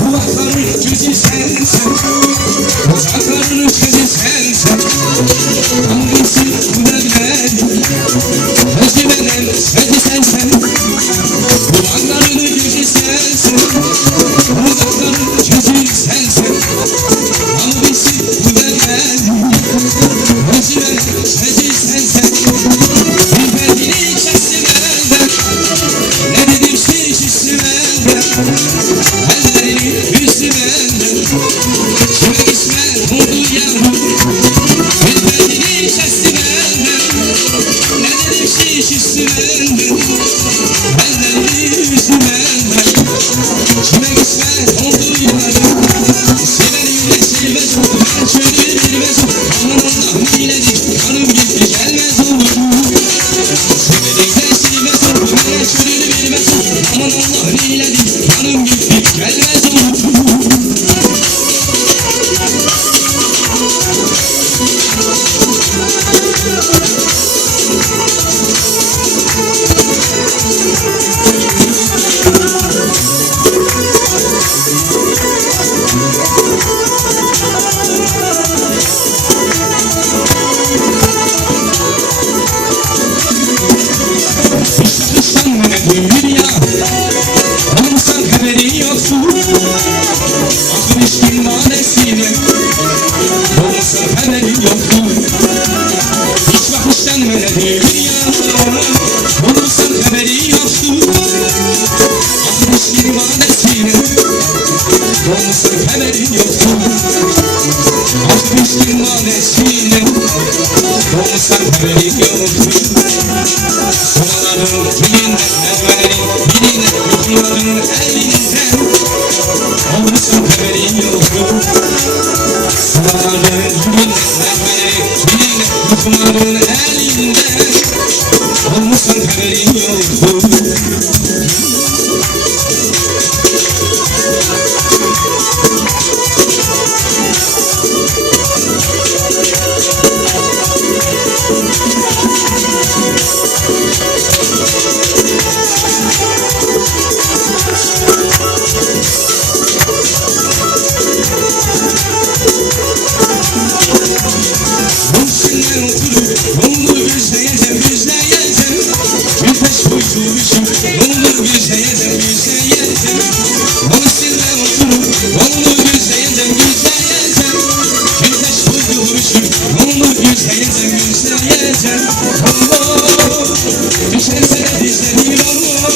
Bu vatanın gözü sensin, uzakların sözü sensin. Hangisi bu devlet, özü benim, sözü sensin. Bu vatanın gözü sensin, uzakların sözü sensin. Hangisi bu devlet, özü benim, sözü sensin. Bilmediğini çeksin benden, ne dedim şişisi benden. Ellerini yüzü benden, kime gitmez oldu yavrum. Bilmediğini çeksin benden, ne dedim şişisi benden. Ellerini yüzü benden, kime gitmez oldu yavrum. Severimle sevmez olur, ben şöyle bilmez olur. Aman Allah'ım iyiledik, kanım gitti gelmez olur. Severimle sevmez olur, ben şöyle bilmez olur. Aman Allah'ım iyiledik, kanım gitti gelmez olur. Kıştan menedim ya, olursan haberin yoksun. Aklın içkin nanesine, olursan haberin yoksun. Hiç bakıştan menedim ya, olursan haberin yoksun. Aklın içkin nanesine, olursan haberin yoksun. Aklın içkin nanesine, olursan haberin yoksun. Somaların dilinden, ezberlerin dilinden, yukarıların elinden. Olursan haberin yoktu. Somaların dilinden, ezberlerin dilinden, yukarıların elinden. Olursan haberin yoktu. Bunlar oturup, onu güzleyeceğim, güzleyeceğim. Bir taş koydurmuşum, onu güzleyeceğim, güzleyeceğim. Bunlar oturup, onu güzleyeceğim, güzleyeceğim. Bir taş koydurmuşum, onu güzleyeceğim, güzleyeceğim. Allah, düşerse de dizlerim Allah.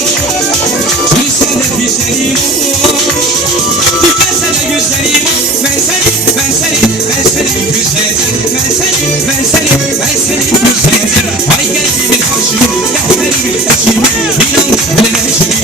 Düşerse de dizlerim Allah. Düşerse de gözlerim Allah. Ben seni güzleyeceğim. Ben seni güzleyeceğim. Ay gel bir karşıma, gel bir eşime. İnan bile eşime.